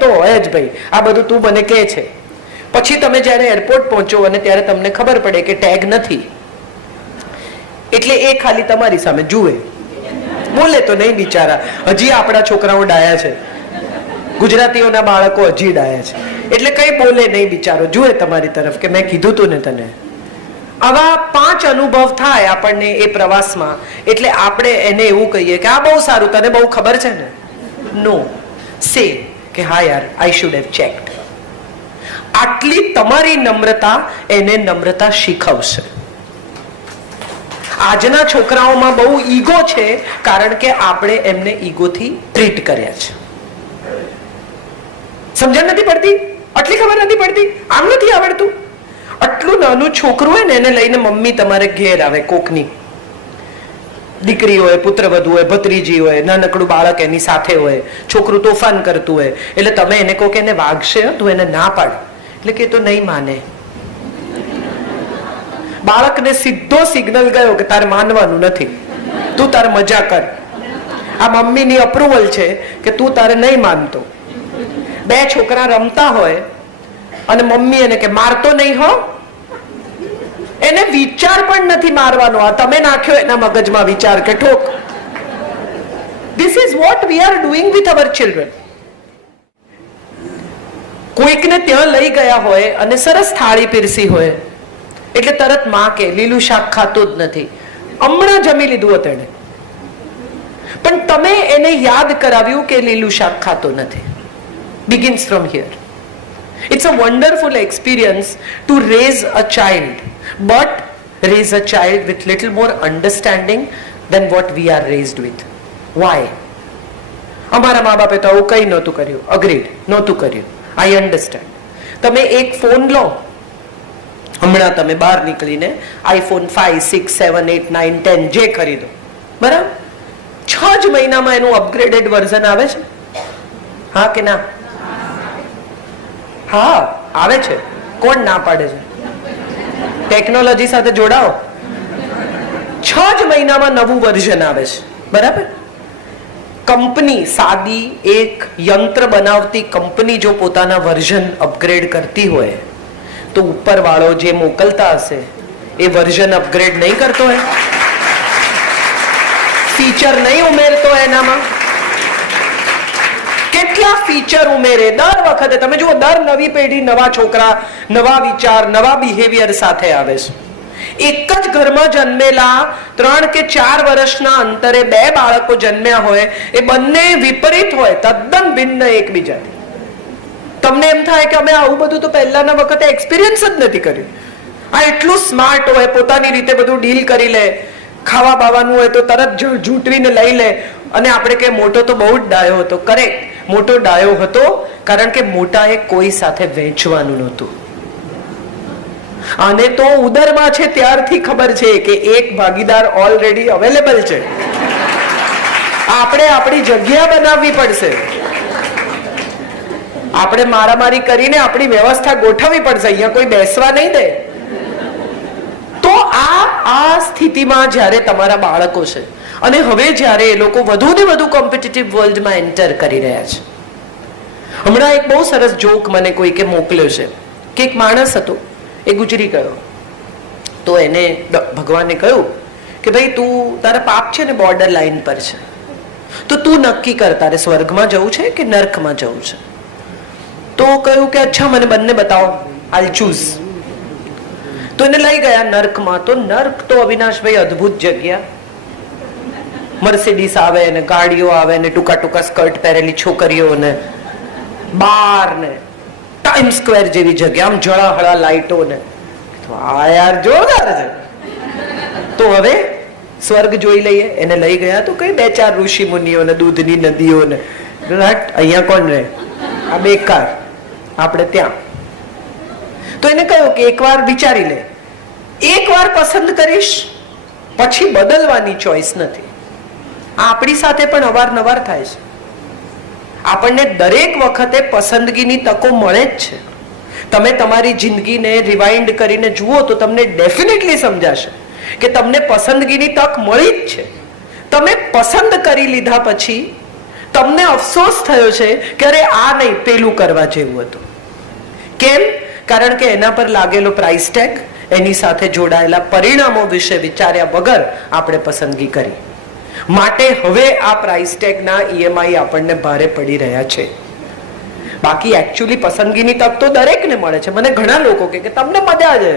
તો હોય જ ભાઈ, આ બધું તું મને કહે છે. પછી તમે જ્યારે એરપોર્ટ પહોંચો અને ત્યારે તમને ખબર પડે કે ટેગ નથી, એટલે એ ખાલી તમારી સામે જુએ, બોલે તો નહીં બિચારા. હજી આપણા છોકરાઓ ડાયા છે, ગુજરાતીઓના બાળકો હજી ડાયા છે, એટલે કઈ બોલે નહીં બિચારો, જુએ તમારી તરફ કે મેં કીધું તું ને તને. આવા 5 અનુભવ થાય આપણને એ પ્રવાસમાં, એટલે આપણે એને એવું કહીએ કે આ બહુ સારું, તને બહુ ખબર છે ને. નો, સે કે હા યાર, આઈ શુડ હેવ ચેક્ડ. આટલી તમારી નમ્રતા એને નમ્રતા શીખવશે. આજના છોકરાઓમાં બહુ ઈગો છે, કારણ કે આપણે એમને ઈગોથી ટ્રીટ કર્યા છે. સમજણ નથી પડતી, આટલી ખબર નથી પડતી, આમ નથી આવડતું. આટલું નાનું છોકરું હોય ને, એને લઈને મમ્મી તમારે ઘેર આવે, કોકની દીકરી હોય, પુત્રવધુ હોય, ભત્રીજી હોય, નાનકડું બાળક એની સાથે હોય, છોકરું તોફાન કરતું હોય, એટલે તમે એને કહો કે એને વાગશે, તું એને ના પાડ, એટલે કે તો નહીં માને. બાળકને સીધો સિગ્નલ ગયો કે તારે માનવાનું નથી, તું તારે મજા કર. આ મમ્મીની અપ્રુવલ છે કે તું તારે નહીં માનતો. 2 છોકરા રમતા હોય અને મમ્મી એને કે મારતો નહીં હો, એને વિચાર પણ નથી મારવાનો, આ તમે નાખ્યો એના મગજમાં વિચાર કે ઠોક. This is what we are doing with our children. કોઈકને ત્યાં લઈ ગયા હોય અને સરસ થાળી પીરસી હોય, એટલે તરત માં કે લીલું શાક ખાતો જ નથી, હમણાં જમી લીધું હતું એને, પણ તમે એને યાદ કરાવ્યું કે લીલું શાક ખાતો નથી. Begins from here. It's a wonderful experience to raise a child, but raise a child with little more understanding than what we are raised with. Why? અમારા મા બાપે તો આવું કઈ નહોતું કર્યું. અગ્રીડ, નહોતું કર્યું. I understand. તમે એક ફોન લો, હમણાં તમે બહાર નીકળીને iPhone 5, 6, 7, 8, 9, 10 જે ખરીદો, બરાબર, 6 જ મહિનામાં એનું અપગ્રેડેડ વર્ઝન આવે છે. હા કે ના? હા, આવે છે. કોણ ના પાડે છે? ટેકનોલોજી સાથે જોડાઓ. 6 જ મહિનામાં નવું વર્ઝન આવે છે, બરાબર. કંપની, સાદી એક યંત્ર બનાવતી કંપની જો પોતાના વર્ઝન અપગ્રેડ કરતી હોય, તો ઉપરવાળો જે મોકલતા હશે એ વર્ઝન અપગ્રેડ નહીં કરતો હોય, ફીચર નહીં ઉમેરતો એનામાં. કેટલા ફીચર ઉમેરે દર વખતે. તમે જુઓ, દર નવી પેઢી નવા છોકરા, નવા વિચાર, નવા બિહેવિયર સાથે આવે છે. એક જ ઘરમાં જન્મેલા 3 કે 4 વર્ષના અંતરે 2 બાળકો જન્મ્યા હોય, એ બંને વિપરીત હોય, તદ્દન ભિન્ન એકબીજાથી. તમને એમ થાય કે અમે આવું બધું તો પહેલાના વખતે એક્સપિરિયન્સ જ નથી કર્યું. આ એટલું સ્માર્ટ હોય, પોતાની રીતે બધું ડીલ કરી લે, ખાવા બાવાનું હોય તો તરત ઝૂંટવીને લઈ લે. અને આપણે કે મોટો તો બહુ જ ડાયો હતો. કરેક્ટ, મોટો ડાયો હતો, કારણ કે મોટાએ કોઈ સાથે વહેંચવાનું નહોતું. આને તો ઉદરમાં છે ત્યારથી ખબર છે કે એક ભાગીદાર ઓલરેડી અવેલેબલ છે. આપણે આપણી જગ્યા બનાવવી પડશે, આપણે મારામારી કરીને આપણી વ્યવસ્થા ગોઠવવી પડશે. અહીંયા કોઈ બેસવા નહીં દે. તો આ સ્થિતિમાં જ્યારે તમારા બાળકો છે, અને હવે જ્યારે એ લોકો વધુ ને વધુ કોમ્પિટિટિવ વર્લ્ડમાં એન્ટર કરી રહ્યા છે. હમણાં એક બહુ સરસ જોક મને કોઈકે મોકલ્યો છે કે એક માણસ હતો, એ ગુજરી ગયો. તો એને ભગવાને કહ્યું કે ભાઈ તું, તારા પાપ છે ને બોર્ડર લાઈન પર છે, તો તું નક્કી કર તારે સ્વર્ગમાં જવું છે કે નર્કમાં જવું છે. તો કહ્યું કે અચ્છા, મને બંને બતાવો, આઈ ચૂઝ. તો એને લઈ ગયા નર્કમાં. તો નર્ક તો અવિનાશભાઈ અદ્ભુત જગ્યા. મર્સિડીસ આવે ને, ગાડીઓ આવે ને, ટૂંકા ટૂંકા સ્કર્ટ પહેરેલી છોકરીઓ ને, બાર ને, ટાઈમ સ્ક્વેર જેવી જગ્યા, આમ જળાહળા લાઈટો ને. આ યાર જોરદાર છે. તો હવે સ્વર્ગ જોઈ લઈએ. એને લઈ ગયા તો કઈ 2-4 ઋષિ મુનિઓ ને, દૂધની નદીઓ ને. અહીંયા કોણ રહે? આ બેકાર. આપણે ત્યાં. તો એને કહ્યું કે એકવાર વિચારી લે, એકવાર પસંદ કરીશ પછી બદલવાની ચોઈસ નથી. આપણી સાથે પણ અવારનવાર થાય છે. આપણને દરેક વખતે પસંદગીની તકો મળે જ છે. તમે તમારી જિંદગીને રિવાઇન્ડ કરીને જુઓ તો તમને ડેફિનેટલી સમજાશે કે તમને પસંદગીની તક મળી જ છે. તમે પસંદ કરી લીધા પછી તમને અફસોસ થયો છે કે અરે આ નહીં પેલું કરવા જેવું હતું. કેમ? કારણ કે એના પર લાગેલો પ્રાઇસ ટેગ, એની સાથે જોડાયેલા પરિણામો વિશે વિચાર્યા વગર આપણે પસંદગી કરી. માટે હવે આ પ્રાઇસ ટેગના EMI આપણને ભારે પડી રહ્યા છે. બાકી એકચ્યુઅલી પસંદગીની તક તો દરેકને મળે છે. મને ઘણા લોકો કહે કે તમને મજા છે,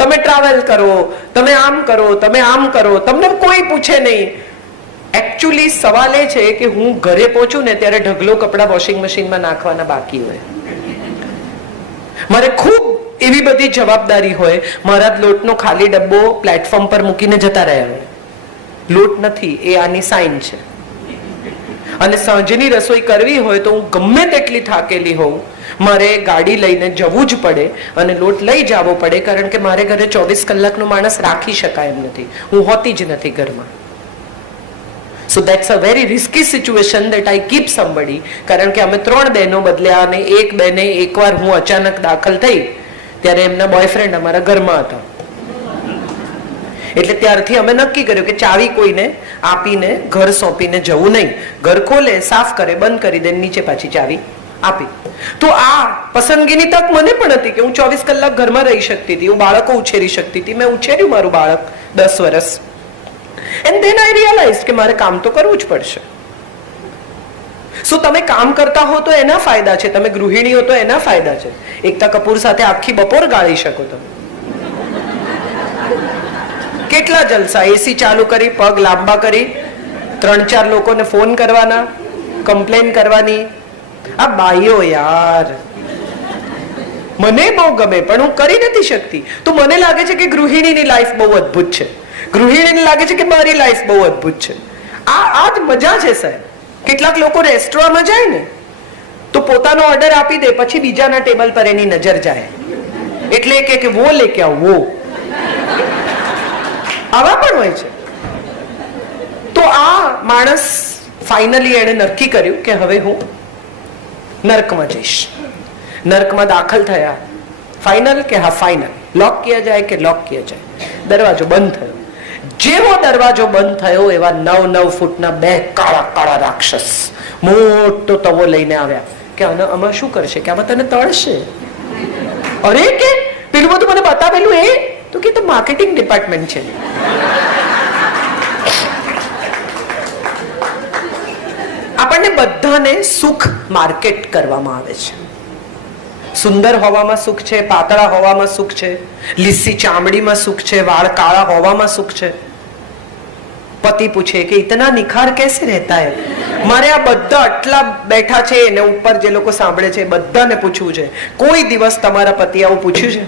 તમે ટ્રાવેલ કરો, તમે આમ કરો, તમે આમ કરો, તમને કોઈ પૂછે નહીં. એકચ્યુઅલી સવાલ એ છે કે હું ઘરે પહોંચું ને ત્યારે ઢગલો કપડા વોશિંગ મશીનમાં નાખવાના બાકી હોય. મારે ખૂબ એવી બધી જવાબદારી હોય. મારા લોટનો ખાલી ડબ્બો પ્લેટફોર્મ પર મૂકીને જતા રહ્યા હોય. લોટ નથી, એ આની સાઇન છે. અને સાંજની રસોઈ કરવી હોય તો હું ગમે તેટલી થાકેલી હોઉં, મારે ગાડી લઈને જવું જ પડે અને લોટ લઈ જવો પડે, કારણ કે મારે ઘરે 24 કલાકનો માણસ રાખી શકાય એમ નથી. હું હોતી જ નથી ઘરમાં. So that's a very risky situation that I keep somebody. કારણ કે અમે 3 બહેનો બદલ્યા અને એક બહેને એકવાર હું અચાનક દાખલ થઈ ત્યારે એમના બોયફ્રેન્ડ અમારા ઘરમાં હતા. એટલે ત્યારથી અમે નક્કી કર્યું કે ચાવી કોઈને આપીને ઘર સોંપીને જવું નહીં. ઘર ખોલે, સાફ કરે, બંધ કરી દે, નીચે પાછી ચાવી આપી. તો આ પસંદગીની તક મને પણ હતી કે હું 24 કલાક ઘરમાં રહી શકતી હતી, હું બાળકો ઉછેરી શકતી હતી. મેં ઉછેર્યું મારું બાળક 10 વર્ષ. And then I realized કે મારે કામ તો કરવું જ પડશે. શું તમે કામ કરતા હો તો એના ફાયદા છે, તમે ગૃહિણી હો તો એના ફાયદા છે. એકતા કપૂર સાથે આખી બપોર ગાળી શકો તમે. કેટલા જલસા, એસી ચાલુ કરી, પગ લાંબા કરી, 3-4 લોકોને ફોન કરવાના, કમ્પ્લેન કરવાની. આ બાઈઓ યાર મને બહુ ગમે પણ હું કરી નથી શકતી. તો મને લાગે છે કે ગૃહિણીની લાઈફ બહુ અદ્ભુત છે. ગૃહિણીને લાગે છે કે મારી લાઈફ બહુ અદ્ભુત છે. આ જ મજા છે સાહેબ. કેટલાક લોકો રેસ્ટોરન્ટમાં જાય ને તો પોતાનો ઓર્ડર આપી દે, પછી બીજાના ટેબલ પર એની નજર જાય, એટલે કે વો લે કે આવો. આવા પણ હોય છે. તો આ માણસ ફાઇનલી એણે નક્કી કર્યું કે હવે હું નર્કમાં જઈશ. નર્કમાં દાખલ થયા. ફાઇનલ કે હા ફાઇનલ. લોક કિયા જાય કે લોક કિયા જાય. દરવાજો બંધ થયો. જેવો દરવાજો બંધ થયો એવા 9-9 ફૂટના 2 કાળા કાળા રાક્ષસ મોટો તવો લઈને આવ્યા કે આમાં શું કરશે, કે આમાં તને તળશે. અરે કે પેલું બધું મને બતાવેલું એ તો કે માર્કેટિંગ ડિપાર્ટમેન્ટ છે. આપણને બધાને સુખ માર્કેટ કરવામાં આવે છે. સુંદર હોવામાં સુખ છે, પાતળા હોવામાં સુખ છે, લીસી ચામડીમાં સુખ છે, વાળ કાળા હોવામાં સુખ છે. પતિ પૂછે કે ઇતના નિખાર કેસે રહેતા હે. મારે આ બધા આટલા બેઠા છે એને ઉપર જે લોકો સાંભળે છે બધાને પૂછવું છે, કોઈ દિવસ તમારા પતિ આવું પૂછ્યું છે?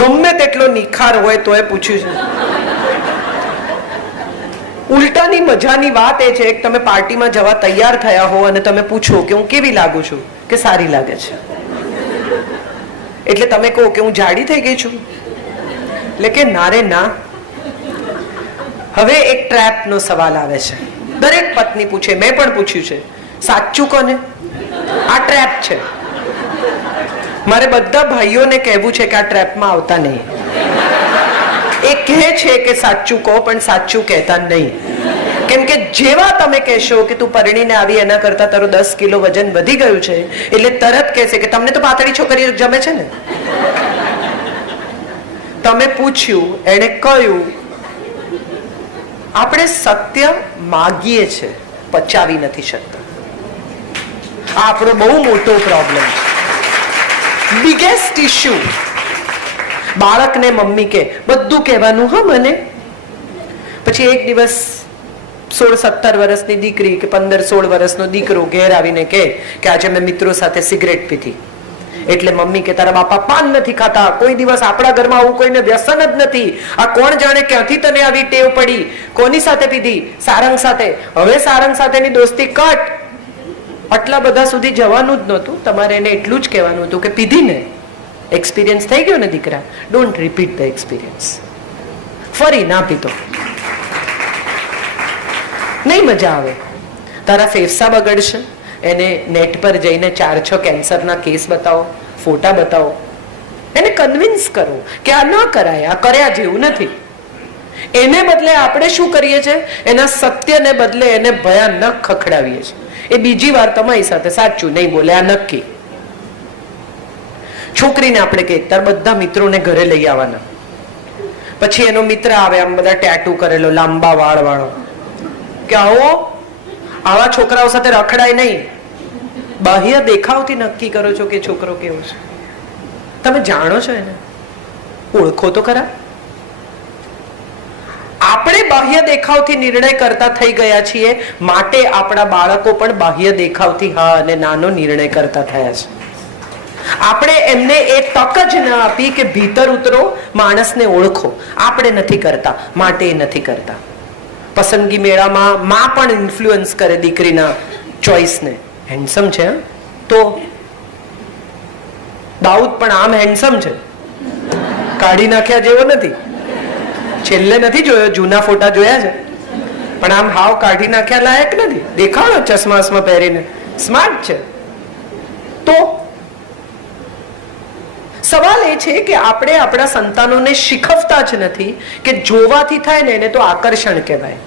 ગમે તેટલો નિખાર હોય તોય પૂછ્યું છે? ઉલટાની મજાની વાત એ છે કે તમે પાર્ટીમાં જવા તૈયાર થયા હો અને તમે પૂછો કે હું કેવી લાગુ છું, કે સારી લાગે છે. એટલે તમે કહો કે હું જાડી થઈ ગઈ છું, એટલે કે ના રે ના. હવે એક ટ્રેપ નો સવાલ આવે છે. દરેક પત્ની પૂછે, મેં પણ પૂછ્યું છે, સાચું કોને? આ ટ્રેપ છે. મારે બધા ભાઈઓને કહેવું છે કે આ ટ્રેપમાં આવતા નહીં. એ કહે છે કે સાચું કહો પણ સાચું કહેતા નહીં. કેમ કે જેવા તમે કહેશો કે તું પરણીને આવી એના કરતા તારું 10 કિલો વજન વધી ગયું છે, એટલે તરત કહેશે કે તમને તો પાતળી છોકરીઓ જમે છે ને. તમે પૂછ્યું, એને કહ્યું. આપણે સત્ય માગીએ છે, પચાવી નથી શકતા. આ આપણો બહુ મોટો પ્રોબ્લેમ છે. Biggest issue. બાળકને મમ્મી કે બધું કહેવાનું હા મને. પછી એક દિવસ 16-17 વર્ષની દીકરી કે 15-16 વર્ષનો દીકરો ઘેર આવીને કહે કે આજે મેં મિત્રો સાથે સિગરેટ પીધી. એટલે મમ્મી કે તારા બાપા પાન નથી ખાતા, કોઈ દિવસ આપણા ઘરમાં આવું કોઈને વ્યસન જ નથી. આ કોણ જાણે ક્યાંથી તને આવી ટેવ પડી? કોની સાથે પીધી? સારંગ સાથે. હવે સારંગ સાથેની દોસ્તી કટ. આટલા બધા સુધી જવાનું જ નહોતું. તમારે એને એટલું જ કહેવાનું હતું કે પીધી ને, એક્સપિરિયન્સ થઈ ગયો ને દીકરા, ડોન્ટ રિપીટ ધ એક્સપિરિયન્સ. ફરી ના પીતો, નહીં મજા આવે. તારા ફેફસા બગડશે. એને નેટ પર જઈને 4-6 કેન્સરના કેસ બતાવો, ફોટા બતાવો, એને કન્વિન્સ કરો કે આ ન કરાય, આ કર્યા જેવું નથી. એને બદલે આપણે શું કરીએ છીએ? એના સત્યને બદલે એને ભયાનક ખખડાવીએ છીએ. એ બીજી વાર તમારી સાથે સાચું નહીં બોલે, આ નક્કી. છોકરીને આપણે કહીએ તાર બધા મિત્રોને ઘરે લઈ આવવાના, પછી એનો મિત્ર આવે આમ બધા ટેટુ કરેલો લાંબા વાળ વાળો, કે આવો આવા છોકરાઓ સાથે રખડાય નહીં. બાહ્ય દેખાવથી નક્કી કરો છો કે છોકરો કેવો છે? તમે જાણો છો એને? ઓળખો તો ખરા. આપણે બાહ્ય દેખાવથી નિર્ણય કરતા થઈ ગયા છીએ, માટે આપણા બાળકો પણ બાહ્ય દેખાવથી હા અને નાનો નિર્ણય કરતા થયા છે. આપણે એમને એ તક જ ન આપી કે ભીતર ઉતરો, માણસને ઓળખો. આપણે નથી કરતા, માટે એ નથી કરતા. પસંદગી મેળામાં માં પણ ઇન્ફ્લુઅન્સ કરે દીકરીના ચોઇસને. હેન્ડસમ છે તો દાઉદ પણ આમ હેન્ડસમ છે, કાઢી નાખ્યા જેવો નથી. છેલ્લે નથી જોયો, જૂના ફોટા જોયા છે, પણ આમ હાવ કાઢી નાખ્યા લાયક નથી. દેખાડો ચશ્મા પહેરીને સ્માર્ટ છે. તો સવાલ એ છે કે આપણે આપણા સંતાનોને શીખવતા જ નથી કે જોવાથી થાય ને એને તો આકર્ષણ કહેવાય,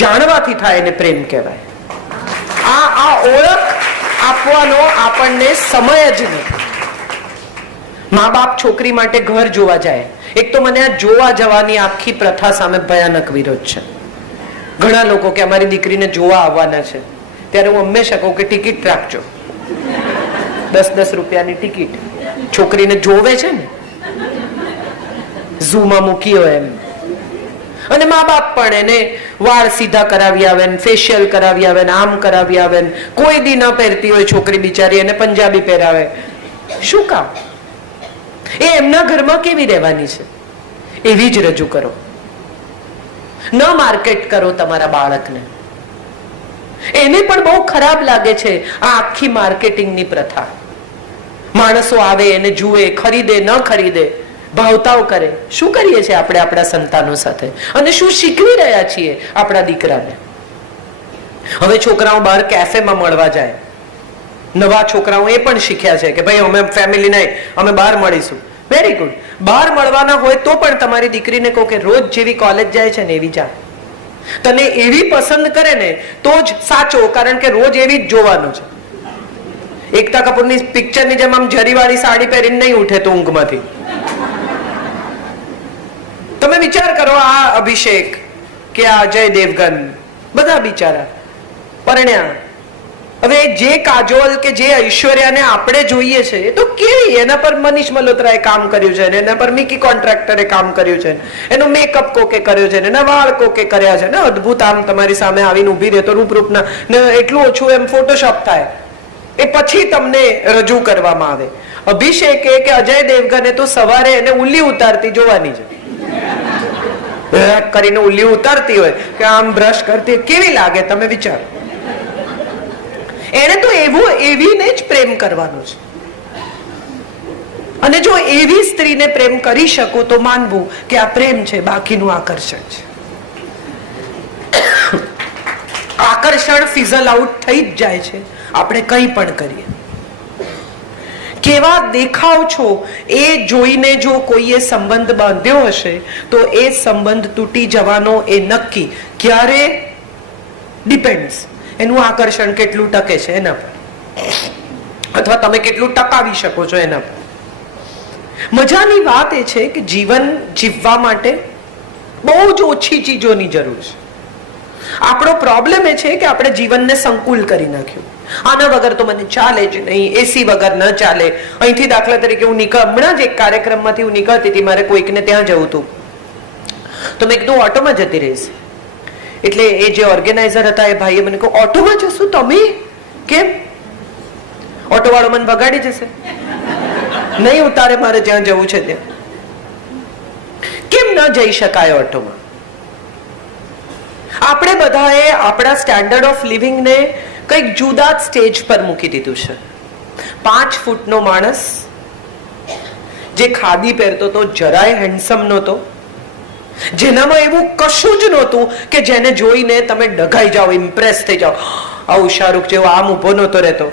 જાણવાથી થાય એને પ્રેમ કહેવાય. આ ઓળખ આપવાનો આપણને સમય જ નથી. મા બાપ છોકરી માટે ઘર જોવા જાય, એક તો મને આ જોવા જવાની આખી પ્રથા સામે ભયાનક વિરોધ છે. ઘણા લોકો કે અમારી દીકરીને જોવા આવવાના છે, ત્યારે હું હંમેશા કહું કે ટિકિટ રાખજો, 10-10 રૂપિયાની ટિકિટ. છોકરીને જોવે છે ને, ઝૂમાં મૂકી હોય એમ. અને મા બાપ પણ એને વાળ સીધા કરાવી આવે ને, ફેશિયલ કરાવી આવે ને, આમ કરાવી આવે ને, કોઈ દી ન પહેરતી હોય છોકરી બિચારી એને પંજાબી પહેરાવે. શું કામ? એ એમના ઘરમાં કેવી રહેવાની છે એવી જ રજૂ કરો. ન માર્કેટ કરો તમારા બાળકને. એને પણ બહુ ખરાબ લાગે છે આ આખી માર્કેટિંગની પ્રથા. માણસો આવે, એને જુએ, ખરીદે ન ખરીદે, ભાવતાઓ કરે. શું કરીએ છીએ આપણે આપણા સંતાનો સાથે, અને શું શીખવી રહ્યા છીએ આપણા દીકરાને? હવે છોકરાઓ બહાર કેફેમાં મળવા જાય, નવા છોકરાઓ એ પણ શીખ્યા છે કે ભાઈ અમે ફેમિલી નહીં, અમે બહાર મળીશું. Very good. બહાર મળવાના હોય તો પણ તમારી દીકરીને કહો કે રોજ જેવી કોલેજ જાય છે ને એવી જા. તને એવી પસંદ કરે ને તો જ સાચો, કારણ કે રોજ એવી જ જોવાનું છે. એકતા કપૂરની પિક્ચરની જેમ આમ જરીવાળી સાડી પહેરીને નહીં ઉઠે તો ઊંઘમાંથી. તમે વિચાર કરો, આ અભિષેક કે આ અજય દેવગન, બધા બિચારા પરણ્યા. હવે જે કાજોલ કે જે ઐશ્વર્યાને આપણે જોઈએ છે એ તો કેવી, એના પર મનીષ મલ્હોત્રાએ કામ કર્યું છે ને, એના પર મિકી કોન્ટ્રાક્ટરે કામ કર્યું છે, એનો મેકઅપ કોકે કર્યો છે ને, એના વાળ કોકે કર્યા છે ને, અદભુત આમ તમારી સામે આવીને ઉભી રહે તો રૂપરૂપના ને એટલું ઓછું એમ ફોટોશોપ થાય, એ પછી તમને રજૂ કરવામાં આવે. અભિષેકે કે અજય દેવગને તો સવારે એને ઉલ્લી ઉતારતી જોવાની છે, કરીને ઉલ્લી ઉતારતી હોય કે આમ બ્રશ કરતી, કેવી લાગે તમે વિચારો. એને તો એવીને જ પ્રેમ કરવાનો છે. અને જો એવી સ્ત્રીને પ્રેમ કરી શકો તો માનવું કે આ પ્રેમ છે, બાકીનું આકર્ષણ છે. આકર્ષણ ફિઝલ આઉટ થઈ જ જાય છે આપણે કંઈ પણ કરીએ. કેવા દેખાવ છો એ જોઈને જો કોઈએ સંબંધ બાંધ્યો હશે તો એ સંબંધ તૂટી જવાનો એ નક્કી. ક્યારે? ડિપેન્ડ્સ. એનું આકર્ષણ કેટલું ટકે છે એના પર, અથવા તમે કેટલું ટકાવી શકો છો એના પર. મજાની વાત એ છે કે જીવન જીવવા માટે બહુ જ ઓછી ચીજોની જરૂર છે. આપણો પ્રોબ્લેમ એ છે કે આપણે જીવનને સંકુલ કરી નાખ્યું. આના વગર તો મને ચાલે જ નહીં, એસી વગર ન ચાલે. અહીંથી દાખલા તરીકે હું હમણાં જ એક કાર્યક્રમમાંથી હું નીકળતી હતી, મારે કોઈકને ત્યાં જવું હતું, તો મેં કીધું ઓટોમાં જતી રહીશ. એટલે એ જે ઓર્ગેનાઇઝર હતા એ ભાઈએ મને કહ્યું ઓટોમાં જશું તમે? કેમ? ઓટો વાળો મને વગાડી જશે, નહીં ઉતારે મારે જ્યાં જવું છે ત્યાં. કેમ ન જઈ શકાય ઓટોમાં? આપણે બધાએ આપણા સ્ટેન્ડર્ડ ઓફ લિવિંગને કંઈક જુદા જ સ્ટેજ પર મૂકી દીધું છે. 5 ફૂટનો માણસ જે ખાદી પહેરતો તો જરાય હેન્ડસમ નહોતો, જેનામાં એવું કશું જ નહોતું કે જેને જોઈને તમે ડઘાઈ જાઓ, ઇમ્પ્રેસ થઈ જાઓ. આવું શાહરૂખ જેવો આમ ઉભો નહોતો રહેતો,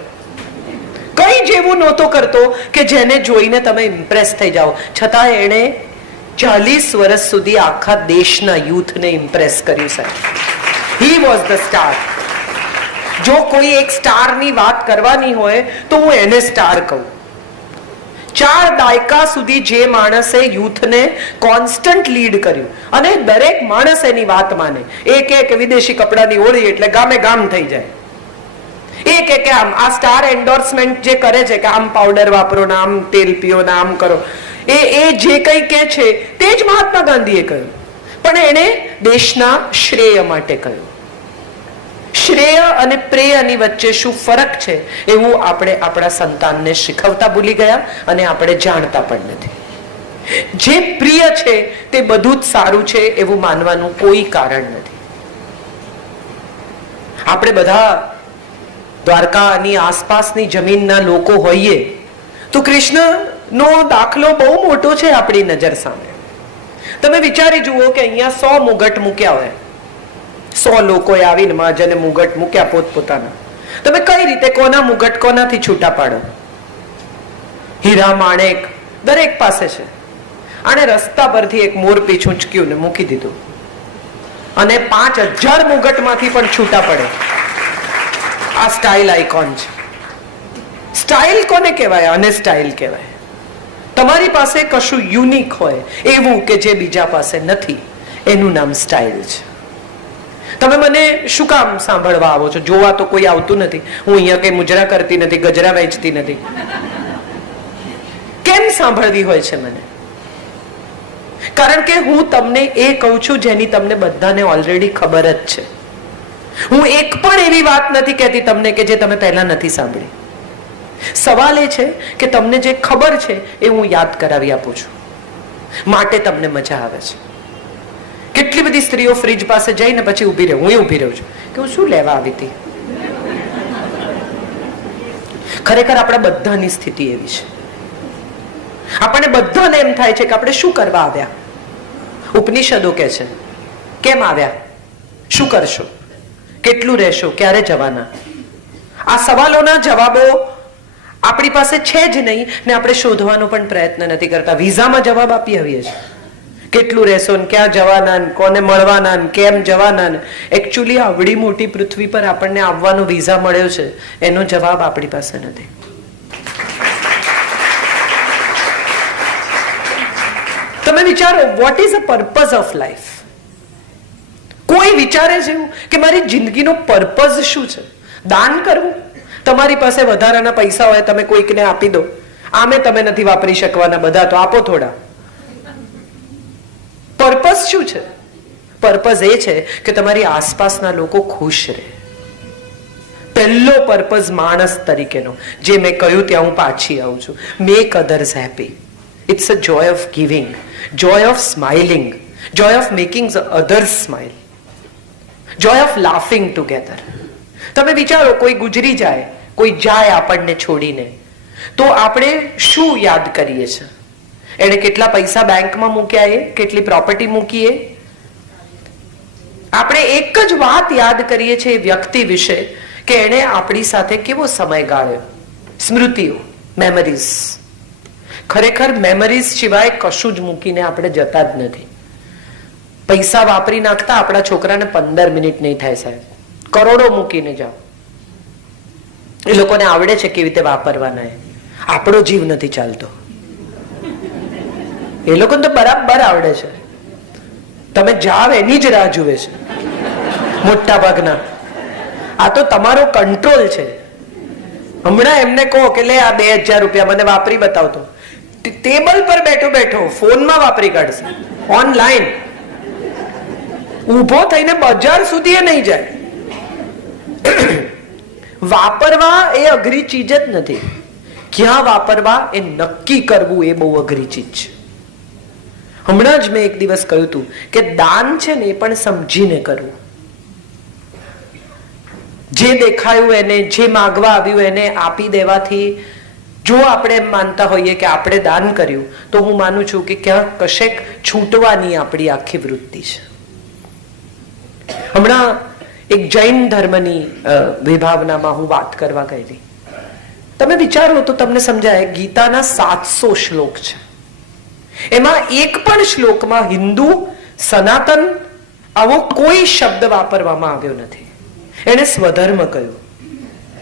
કઈ જેવું નહોતો કરતો કે જેને જોઈને તમે ઇમ્પ્રેસ થઈ જાઓ. છતાં એણે 40 વર્ષ સુધી આખા દેશના યુથને ઇમ્પ્રેસ કર્યું સાહેબ. He was the star. જો કોઈ એક સ્ટારની વાત કરવાની હોય તો હું એને સ્ટાર કહું. 4 દાયકા સુધી જે માણસે યુથને કોન્સ્ટન્ટ લીડ કર્યું અને દરેક માણસ એની વાત માને. એક વિદેશી કપડાની હોળી એટલે ગામે ગામ થઈ જાય. એક આમ આ સ્ટાર એન્ડોર્સમેન્ટ જે કરે છે કે આમ પાવડર વાપરો ને આમ તેલ પીઓ ને આમ કરો, એ જે કંઈ કે છે તે જ મહાત્મા ગાંધીએ કહ્યું, પણ એણે દેશના શ્રેય માટે કહ્યું. શ્રેય અને પ્રેયની વચ્ચે શું ફરક છે એવું આપણે આપણા સંતાનને શીખવતા ભૂલી ગયા અને આપણે જાણતા પણ નથી. જે પ્રિય છે તે બધું જ સારું છે એવું માનવાનું કોઈ કારણ નથી. આપણે બધા દ્વારકાની આસપાસની જમીનના લોકો હોઈએ તો કૃષ્ણનો દાખલો બહુ મોટો છે આપણી નજર સામે. તમે વિચારી જુઓ કે અહીંયા 100 મુગટ મૂક્યા હોય, 100 લોકોએ આવીને મહાજને મુગટ મૂક્યા પોતપોતાના. તમે કઈ રીતે કોના મુગટ કોનાથી છૂટા પાડો? હીરા માણેક દરેક પાસે છે. આને રસ્તા પરથી એક મોર પીછ ઉંચક્યું ને મૂકી દીધું અને 5000 મુગટમાંથી પણ છૂટા પડે. આ સ્ટાઇલ આઇકોન છે. સ્ટાઇલ કોને કહેવાય? અને સ્ટાઇલ કહેવાય. તમારી પાસે કશું યુનિક હોય એવું કે જે બીજા પાસે નથી, એનું નામ સ્ટાઇલ છે. તમે મને શું કામ સાંભળવા આવો છો? જોવા તો કોઈ આવતું નથી. હું અહીંયા કઈ મુજરા કરતી નથી, ગજરા વેચતી નથી. કેમ સાંભળવી હોય છે મને? કારણ કે હું તમને એ કહું છું જેની તમને બધાને ઓલરેડી ખબર જ છે. હું એક પણ એવી વાત નથી કહેતી તમને કે જે તમે પહેલા નથી સાંભળી. સવાલ એ છે કે તમને જે ખબર છે એ હું યાદ કરાવી આપું છું, માટે તમને મજા આવે છે. કેટલી બધી સ્ત્રીઓ ફ્રીજ પાસે જઈને પછી ઊભી રહે, હું ઊભી રહું છું કે હું શું લેવા આવી હતી. ખરેખર આપણા બધાની સ્થિતિ એવી છે. આપણને બધાને એમ થાય છે કે આપણે શું કરવા આવ્યા. ઉપનિષદો કહે છે કેમ આવ્યા, શું કરશો, કેટલું રહેશો, ક્યારે જવાના. આ સવાલોના જવાબો આપણી પાસે છે જ નહીં ને આપણે શોધવાનો પણ પ્રયત્ન નથી કરતા. વિઝામાં જવાબ આપી આવીએ છીએ, કેટલું રહેશો ને ક્યાં જવાના ને કોને મળવાના ને કેમ જવાના ને. એકચ્યુઅલી આવડી મોટી પૃથ્વી પર આપણને આવવાનો વિઝા મળ્યો છે, એનો જવાબ આપણી પાસે નથી. તમે વિચારો, what is a purpose of life? કોઈ વિચારે છે એવું કે મારી જિંદગીનો પર્પઝ શું છે? દાન કરવું? તમારી પાસે વધારાના પૈસા હોય તમે કોઈકને આપી દો. આમે તમે નથી વાપરી શકવાના, બધા તો આપો થોડા. પર્પઝ શું છે? પર્પઝ એ છે કે તમારી આસપાસના લોકો ખુશ રહે. પહેલો પર્પઝ માણસ તરીકેનો, જે મેં કહ્યું ત્યાં હું પાછી આવું છું, make others happy. It's a joy of giving, joy of smiling, joy of making others smile, joy of laughing together. તમે વિચારો, કોઈ ગુજરી જાય, કોઈ જાય આપણને છોડીને, તો આપણે શું યાદ કરીએ છીએ? એને કેટલા પૈસા બેંકમાં મૂક્યા, એ કેટલી પ્રોપર્ટી મૂકીએ. આપણે એક જ વાત યાદ કરીએ છીએ વ્યક્તિ વિશે કે એને આપણી સાથે કેવો સમય ગાળ્યો. સ્મૃતિઓ, મેમરીઝ. ખરેખર મેમરીઝ સિવાય કશું જ મૂકીને આપણે જતા જ નથી. પૈસા વાપરી નાખતા આપણા છોકરાને 15 મિનિટ નહીં થાય સાહેબ, કરોડો મૂકીને જાઓ. એ લોકોને આવડે છે કેવી રીતે વાપરવાના. આપણો જીવ નથી ચાલતો. એ લોકોને તો બરાબર આવડે છે. તમે જાવ એની જ રાહ જુએ છે મોટા ભાગના. આ તો તમારો કંટ્રોલ છે. હમણાં એમને કહો કે લે આ 2000 રૂપિયા મને વાપરી બતાવતો, ટેબલ પર બેઠો બેઠો ફોનમાં વાપરી કાઢશે, ઓનલાઈન. ઊભો થઈને બજાર સુધી નહીં જાય. વાપરવા એ અઘરી ચીજ જ નથી. ક્યાં વાપરવા એ નક્કી કરવું એ બહુ અઘરી ચીજ છે. હમણાં જ મેં એક દિવસ કહ્યું હતું કે દાન છે ને એ પણ સમજીને કરવું. જે દેખાયું એને, જે માગવા આવ્યું એને આપી દેવાથી જો આપણે એમ માનતા હોઈએ કે આપણે દાન કર્યું, તો હું માનું છું કે ક્યાંક કશેક છૂટવાની આપણી આખી વૃત્તિ છે. હમણાં એક જૈન ધર્મની વિભાવનામાં હું વાત કરવા ગયેલી. તમે વિચારો તો તમને સમજાય, ગીતાના 700 શ્લોક છે. એમાં એક પણ શ્લોકમાં હિન્દુ, સનાતન આવો કોઈ શબ્દ વાપરવામાં આવ્યો નથી. એને સ્વધર્મ કહ્યું.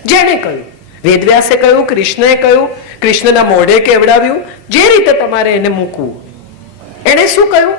જેને કહ્યું, વેદવ્યાસે કહ્યું, કૃષ્ણએ કહ્યું, કૃષ્ણના મોઢે કેવડાવ્યું, જે રીતે તમારે એને મૂકવું. એને શું કહ્યું?